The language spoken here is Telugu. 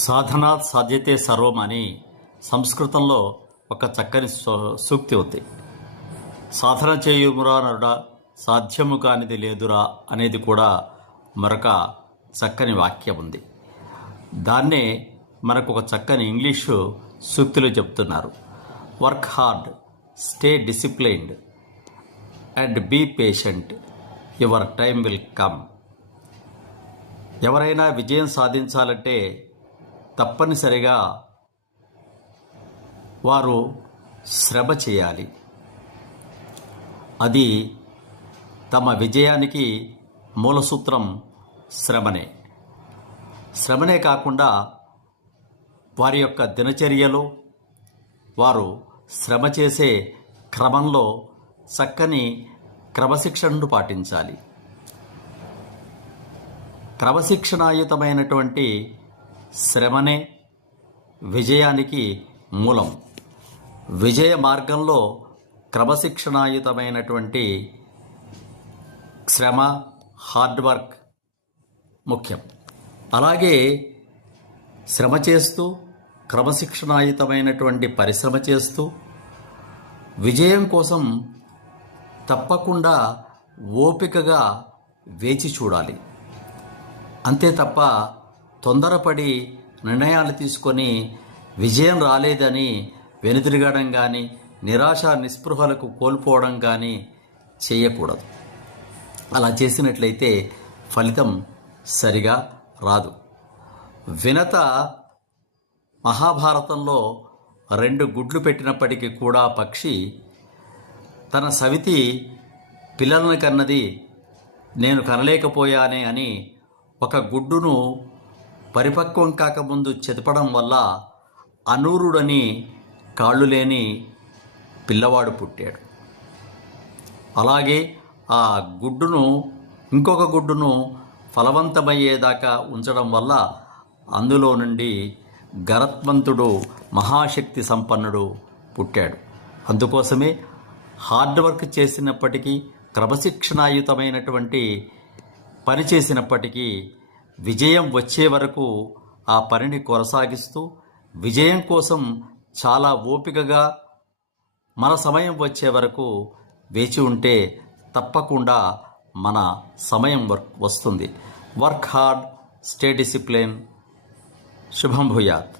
సాధనాత్ సాధ్యతే సర్వం అని సంస్కృతంలో ఒక చక్కని సూక్తి ఉంది. సాధన చేయుమురా నరుడా, సాధ్యము కానిది లేదురా అనేది కూడా మరొక చక్కని వాక్యం ఉంది. దాన్నే మనకు ఒక చక్కని ఇంగ్లీషు సూక్తిలో చెప్తున్నారు. Work hard, stay disciplined and be patient, your time will come. ఎవరైనా విజయం సాధించాలంటే తప్పనిసరిగా వారు శ్రమ చేయాలి. అది తమ విజయానికి మూలసూత్రం శ్రమనే. శ్రమనే కాకుండా వారి యొక్క దినచర్యలో వారు శ్రమ చేసే క్రమంలో చక్కని క్రమశిక్షణను పాటించాలి. క్రమశిక్షణాయుతమైనటువంటి శ్రమనే విజయానికి మూలం. విజయ మార్గంలో క్రమశిక్షణాయుతమైనటువంటి శ్రమ, హార్డ్ వర్క్ ముఖ్యం. అలాగే శ్రమ చేస్తూ క్రమశిక్షణాయుతమైనటువంటి పరిశ్రమ చేస్తూ విజయం కోసం తప్పకుండా ఓపికగా వేచి చూడాలి. అంతే తప్ప తొందరపడి నిర్ణయాలు తీసుకొని విజయం రాలేదని వెనుదిరగడం కానీ, నిరాశ నిస్పృహలకు కోల్పోవడం కానీ చేయకూడదు. అలా చేసినట్లయితే ఫలితం సరిగా రాదు. వినత మహాభారతంలో 2 గుడ్లు పెట్టినప్పటికీ కూడా పక్షి తన సవితి పిల్లలను కన్నది నేను కనలేకపోయానే అని ఒక గుడ్డును పరిపక్వం కాకముందు చెదపడం వల్ల అనూరుడని కాళ్ళు లేని పిల్లవాడు పుట్టాడు. అలాగే ఆ గుడ్డును ఇంకొక గుడ్డును ఫలవంతమయ్యేదాకా ఉంచడం వల్ల అందులో నుండి గరత్మంతుడు, మహాశక్తి సంపన్నుడు పుట్టాడు. అందుకోసమే హార్డ్ వర్క్ చేసినప్పటికీ, క్రమశిక్షణాయుతమైనటువంటి పని చేసినప్పటికీ విజయం వచ్చే వరకు ఆ పనిని కొనసాగిస్తూ విజయం కోసం చాలా ఓపికగా మన సమయం వచ్చే వరకు వేచి ఉంటే తప్పకుండా మన సమయం వస్తుంది. Work hard, stay discipline. శుభం భూయాత్.